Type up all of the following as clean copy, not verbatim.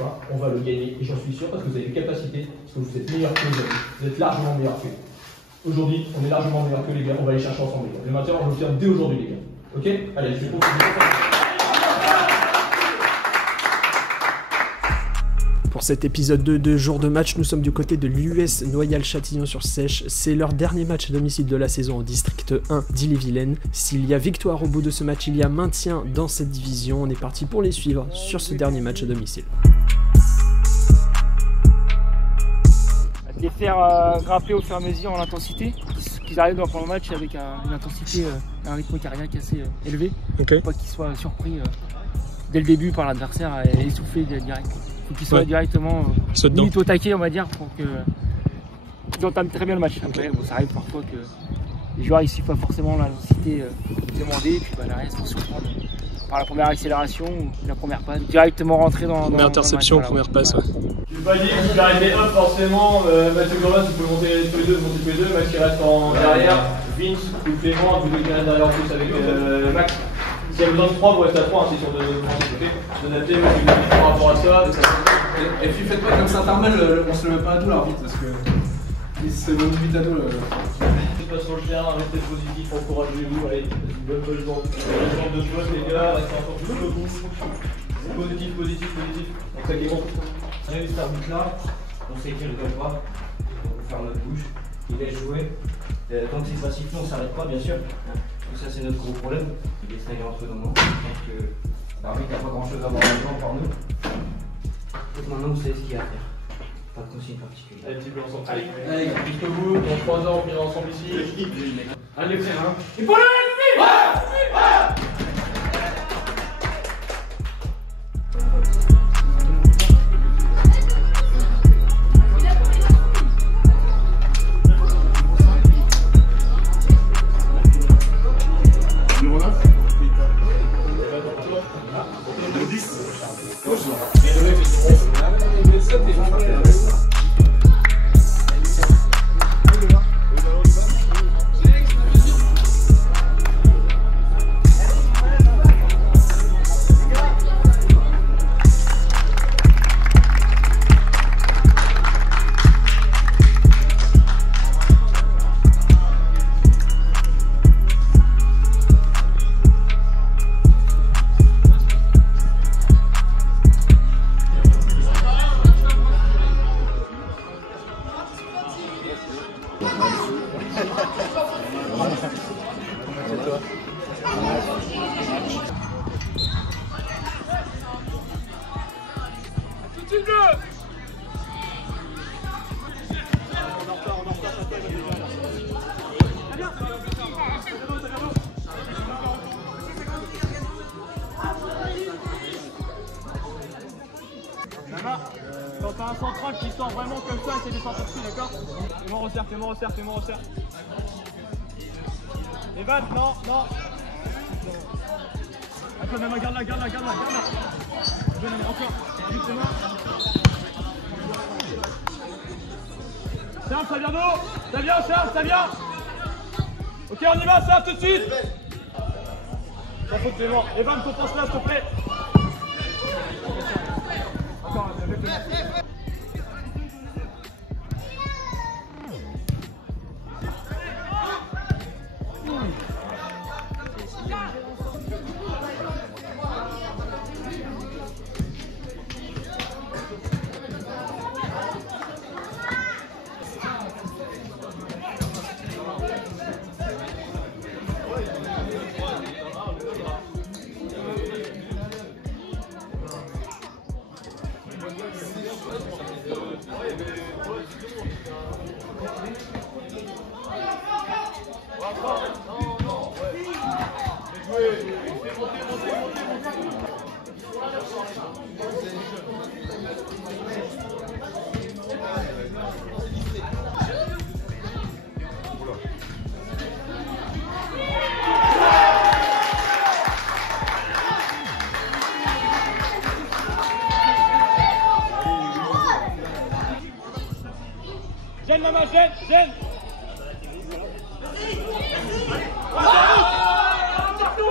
soir, on va le gagner. Et j'en suis sûr parce que vous avez les capacités, parce que vous êtes meilleurs que nous. Vous êtes largement meilleurs que nous. Aujourd'hui, on est largement meilleurs que les gars. On va aller chercher ensemble, les gars. Le maintien, on le tient dès aujourd'hui, les gars. Ok? Allez, je vais continuer. Pour cet épisode 2 de jour de match, nous sommes du côté de l'US Noyal-Châtillon-sur-Sèche. C'est leur dernier match à domicile de la saison au district 1 d'Ille-et-Vilaine. S'il y a victoire au bout de ce match, il y a maintien dans cette division. On est parti pour les suivre sur ce dernier match à domicile. Les faire grimper au fur et à mesure en intensité, qu'ils arrivent dans le match avec une intensité, un rythme cardiaque assez élevé, Okay. Pas qu'ils soient surpris dès le début par l'adversaire et essoufflés direct. Faut qu'ils soient directement limite au taquet, on va dire, pour qu'ils entament très bien le match. Après, bon, ça arrive parfois que les joueurs ne suivent pas forcément l'intensité demandée, et puis derrière ils se font surprendre par la première accélération ou la première passe, directement rentrer dans Première interception, dans le match, première passe. Ouais. Je ne vais pas dire que vous arrêtez un forcément. Mathieu Gorin, vous pouvez monter tous les deux. Max qui reste en derrière. Vince ou Clément, vous deux qui restent derrière en plus avec Max. S'il y a besoin de 3, vous restez à 3, c'est sur de côté. Donatez, moi je vous dis par rapport à ça. Et puis faites pas comme Saint-Armel, on se le met pas à dos l'arbitre parce que c'est bon vite à dos. Pas sur le terrain, restez positif, encouragez-vous, allez, une bonne jambe de joueurs les gars, restez encore plus debout. Positif. Donc ça qui est bon. Même cet arbitre-là, on sait qu'il ne rigole pas, on va faire notre bouche, il laisse jouer. Tant que c'est pas sifflé, on ne s'arrête pas, bien sûr. Donc ça c'est notre gros problème, il est stagné entre nos mains. Je pense que l'arbitre n'a pas grand-chose à voir maintenant par nous. Donc maintenant vous savez ce qu'il y a à faire. Pas de consigne particulière. Allez, petit peu ensemble. Allez, jusqu'au bout, dans 3 ans, on vient ensemble ici. Allez, frère, hein. Et pour le Quand t'as un central qui sort vraiment comme ça, essaie de sortir dessus, d'accord? Fais-moi resserre. Evan, non. Attends, même, garde là. Encore, justement. Serge, ça vient d'où? Ça vient, Serge, ça vient. Ok, on y va, Serge, tout de suite. T'en faut Clément. Evan, ton passe là, s'il te plaît. Encore, avec le Gêne, maman, gêne. Partout.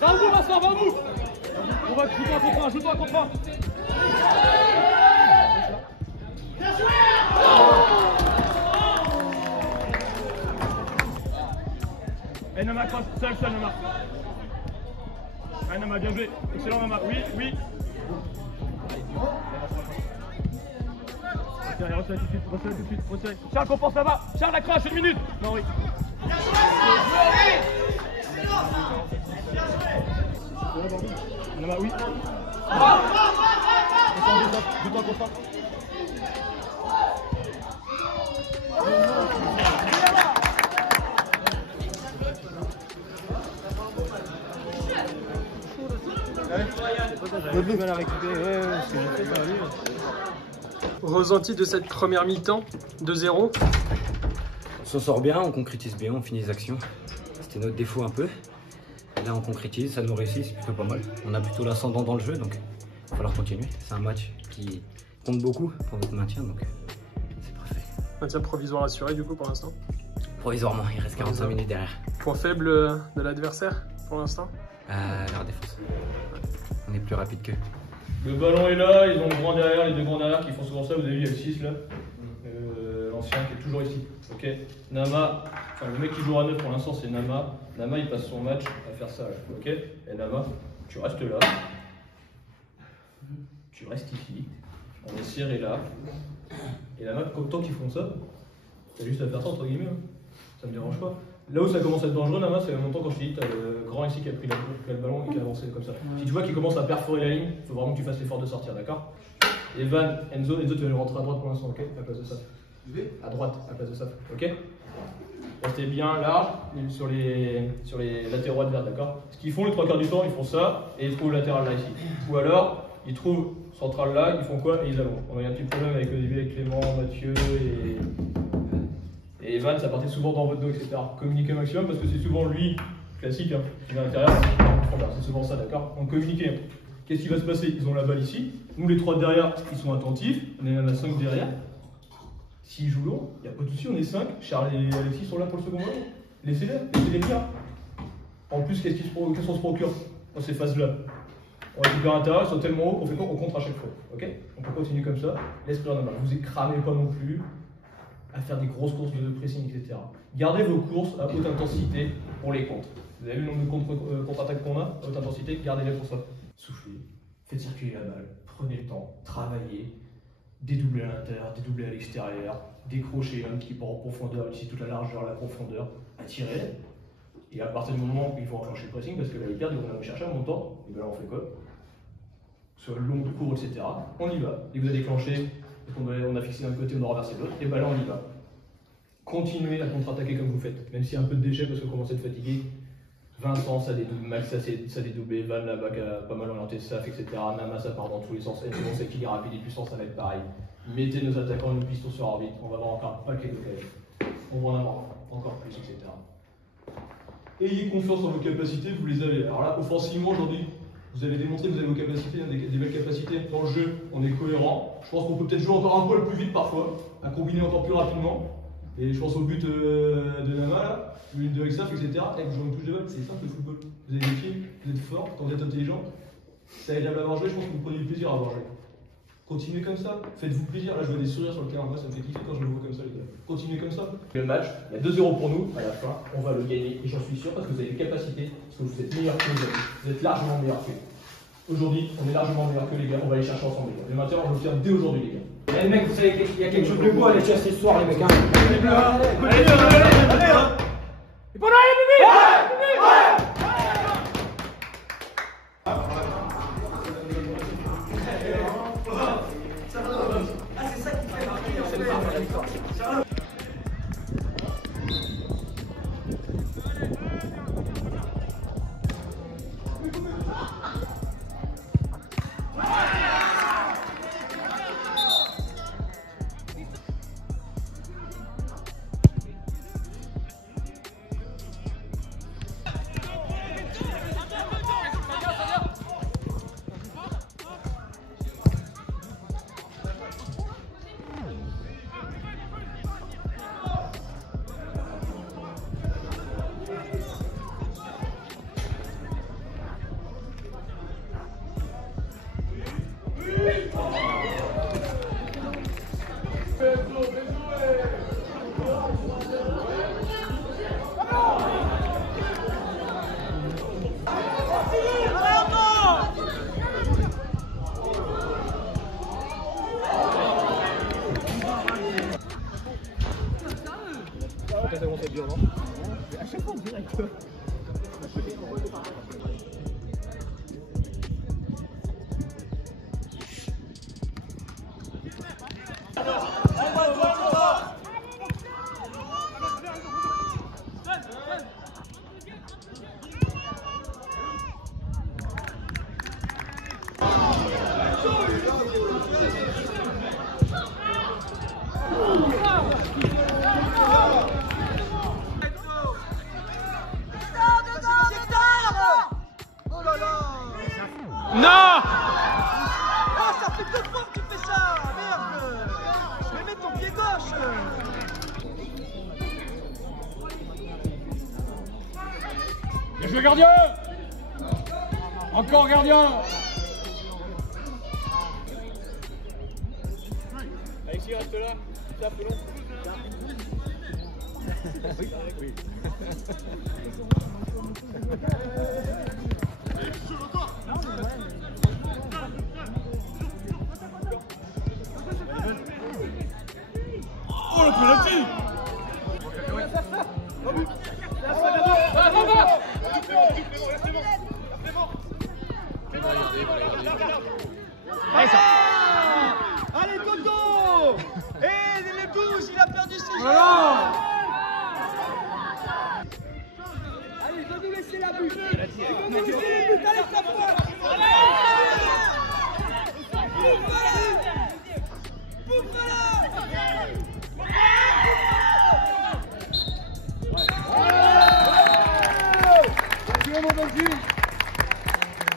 Va au bout, Vincent, va au bout. On va jouer un contre un, joue-toi un contre un. Et Nama cross, seul, Nama. Allez Nama, bien joué. Excellent Nama, oui. Resserrez tout de suite. Charles, compense là-bas. Charles, accroche, 1 minute. Non, oui. Bien joué. Nama, oui. Joue-toi contre un. Ressenti de cette première mi-temps, 2-0. On s'en sort bien, on concrétise bien, on finit les actions. C'était notre défaut un peu. Et là on concrétise, ça nous réussit, c'est plutôt pas mal. On a plutôt l'ascendant dans le jeu, donc il va falloir continuer. C'est un match qui compte beaucoup pour notre maintien, donc c'est parfait. Maintien provisoire assuré du coup pour l'instant. Provisoirement, il reste 45 minutes derrière. Point faible de l'adversaire pour l'instant? La défense. On est plus rapide qu'eux. Le ballon est là, ils ont le grand derrière, les deux grands derrière qui font souvent ça. Vous avez vu, il y a le 6 là. L'ancien qui est toujours ici. Ok. Nama, enfin le mec qui joue à 9 pour l'instant c'est Nama. Nama il passe son match à faire ça là. Ok. Et Nama, tu restes là. Tu restes ici. On est serré là. Et Nama, tant qu'ils font ça, t'as juste à faire ça entre guillemets. Hein. Ça me dérange pas. Là où ça commence à être dangereux, Nama, c'est en même temps quand je t'ai dit, t'as le grand ici qui a pris le ballon et qui a avancé comme ça. Si tu vois qu'il commence à perforer la ligne, il faut vraiment que tu fasses l'effort de sortir, d'accord? Et Van, Enzo, tu vas rentrer à droite pour l'instant, ok? À la place de ça. À droite, à la place de ça, ok? Restez bien large sur les latéraux adverses, d'accord? Ce qu'ils font les 3 quarts du temps, ils font ça et ils trouvent le latéral là ici. Ou alors, ils trouvent central là, ils font quoi? Et ils allongent. On a eu un petit problème avec le début avec Clément, Mathieu et Evan, ça partait souvent dans votre dos, etc. Communiquer au maximum parce que c'est souvent lui, classique, hein, qui va à l'intérieur, c'est souvent ça, d'accord? Donc communiquer. Qu'est-ce qui va se passer? Ils ont la balle ici. Nous, les 3 derrière, ils sont attentifs. On est même à 5 derrière. S'ils jouent long, il n'y a pas de souci, on est 5. Charles et Alexis sont là pour le second ballon. Laissez-les venir. En plus, qu'est-ce qu'on se procure dans ces phases-là? On récupère à l'intérieur, ils sont tellement hauts qu'on fait quoi? On contre à chaque fois. Ok? On peut continuer comme ça. L'esprit en main. Vous écramez pas non plus à faire des grosses courses de pressing, etc. Gardez vos courses à haute intensité pour les contres. Vous avez vu le nombre de contre-attaques qu'on a à haute intensité? Gardez-les pour ça. Soufflez, faites circuler la balle, prenez le temps, travaillez, dédoublez à l'intérieur, dédoublez à l'extérieur, décrochez un petit peu en profondeur, ici toute la largeur, la profondeur, attirez. Et à partir du moment où il faut enclencher le pressing, parce que là ils perdent, on va chercher un montant, et bien là on fait quoi? Soit long, court, etc. On y va. Et vous avez déclenché, on a fixé d'un côté, on a renversé de l'autre, et bien là on y va. Continuez à contre-attaquer comme vous faites, même s'il y a un peu de déchets parce que vous commencez à être fatigué. Vincent, ça dédouble, Max, ça dédoublé, Van là-bas qui a pas mal orienté SAF, etc. Nama, ça part dans tous les sens. Et on sait qu'il est rapide et puissant, ça va être pareil. Mettez nos attaquants, nos pistons sur orbite, on va avoir encore un paquet d'occasions. On va en avoir encore plus, etc. Ayez confiance en vos capacités, vous les avez. Alors là, offensivement, aujourd'hui, vous avez démontré que vous avez vos capacités, des belles capacités. Dans le jeu, on est cohérent. Je pense qu'on peut peut-être jouer encore un poil plus vite parfois, à combiner encore plus rapidement. Et je pense au but de Nama, là, le but de Exaf, etc. Et vous jouez une touche de balle, c'est simple le football. Vous avez des pieds, vous êtes fort, quand vous êtes intelligent. C'est agréable à avoir joué, je pense que vous prenez du plaisir à avoir joué. Continuez comme ça, faites-vous plaisir. Là, je vois des sourires sur le terrain, moi ça me fait kiffer quand je le vois comme ça, les gars. Continuez comme ça. Le match, il y a 2-0 pour nous, à la fin, on va le gagner. Et j'en suis sûr parce que vous avez des capacités, parce que vous êtes meilleurs que nous. Vous êtes largement meilleurs que nous. Aujourd'hui, on est largement meilleurs que les gars, on va aller chercher ensemble, les gars. Le maintien, on va le faire dès aujourd'hui, les gars. Les mecs, vous savez qu'il y a quelque chose de beau à aller chercher ce soir, les mecs. Hein. après ça commence à être dur, non? À chaque fois, direct. Non! Oh, ça fait 2 fois que tu fais ça! Merde! Mais mets ton pied gauche! Bien joué, gardien! Encore gardien! Alexis, reste là. Ça, Pelon. Oui. Oh, le penalty! Allez, Toto! Eh, les 12, il a perdu ses jambes! Allez, Toto, laissez la butte! Toto, laissez la butte! Allez, ça va!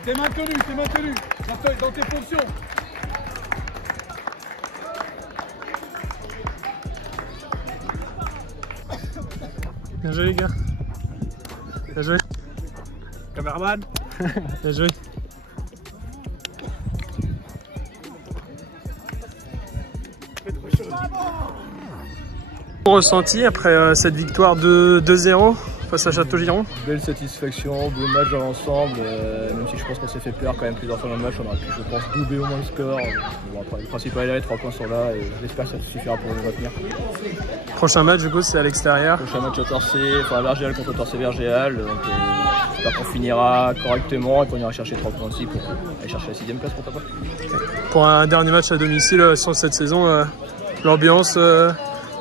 T'es maintenu dans tes fonctions. Bien joué les gars. Bien joué. Cameraman. Bien joué. Ressenti après cette victoire de 2-0 face à Châteaugiron? Belle satisfaction, beau match dans l'ensemble, même si je pense qu'on s'est fait peur quand même plusieurs fois dans le match, on aurait pu je pense doubler au moins le score. Bon, après, le principal est là, les 3 points sont là et j'espère que ça suffira pour nous retenir. Prochain match du coup c'est à l'extérieur. Prochain match à Torcé, enfin Vergéal contre Torcé Vergéal, donc j'espère qu'on finira correctement et qu'on ira chercher 3 points aussi pour aller chercher la 6ème place pourquoi pas. Pour un dernier match à domicile sur cette saison, l'ambiance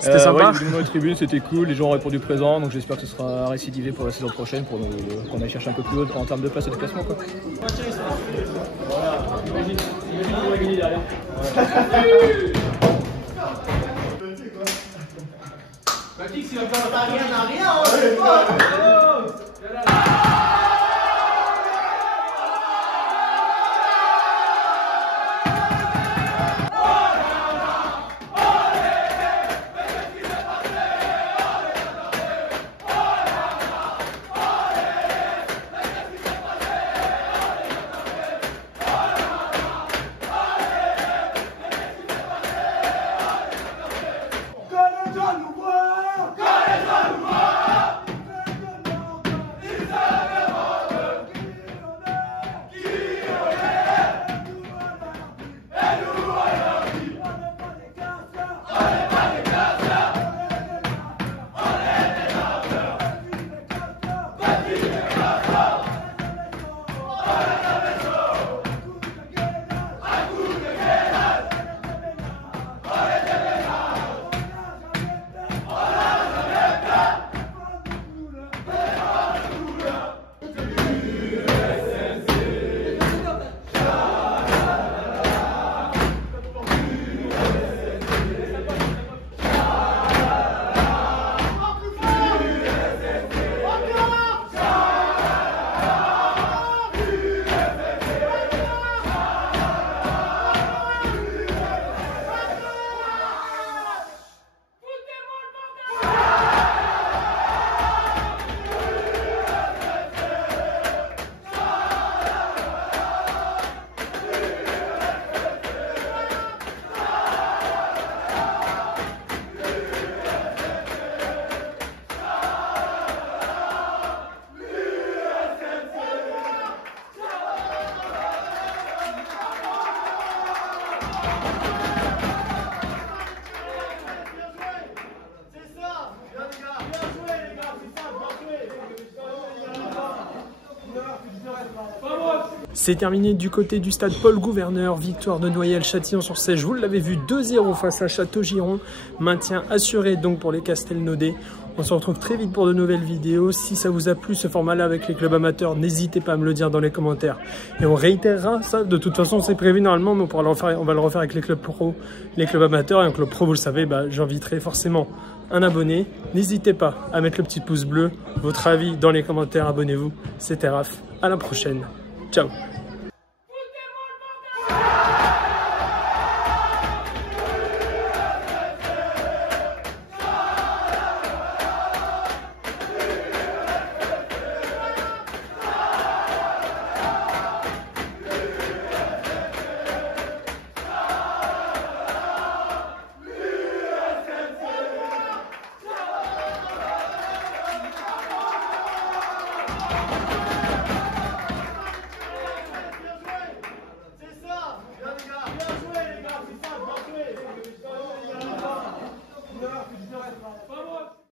c'était sympa. Ouais, les tribunes c'était cool, les gens ont répondu présent, donc j'espère que ce sera récidivé pour la saison prochaine pour qu'on aille chercher un peu plus haut en termes de place et de classement quoi. Voilà, imagine qu'on va gagner derrière. Mathix il va pas rien. Collez-toi nous voir! Collez-toi nous voir! C'est terminé du côté du stade Paul Gouverneur, victoire de Noyelles-Châtillon sur Seiche. Vous l'avez vu, 2-0 face à Château-Giron. Maintien assuré donc pour les Castelnaudais. On se retrouve très vite pour de nouvelles vidéos. Si ça vous a plu ce format-là avec les clubs amateurs, n'hésitez pas à me le dire dans les commentaires. Et on réitérera ça. De toute façon, c'est prévu normalement, mais on va le refaire avec les clubs pro, les clubs amateurs. Et un club pro, vous le savez, j'inviterai forcément un abonné. N'hésitez pas à mettre le petit pouce bleu, votre avis dans les commentaires. Abonnez-vous. C'était Raph. À la prochaine. Ciao.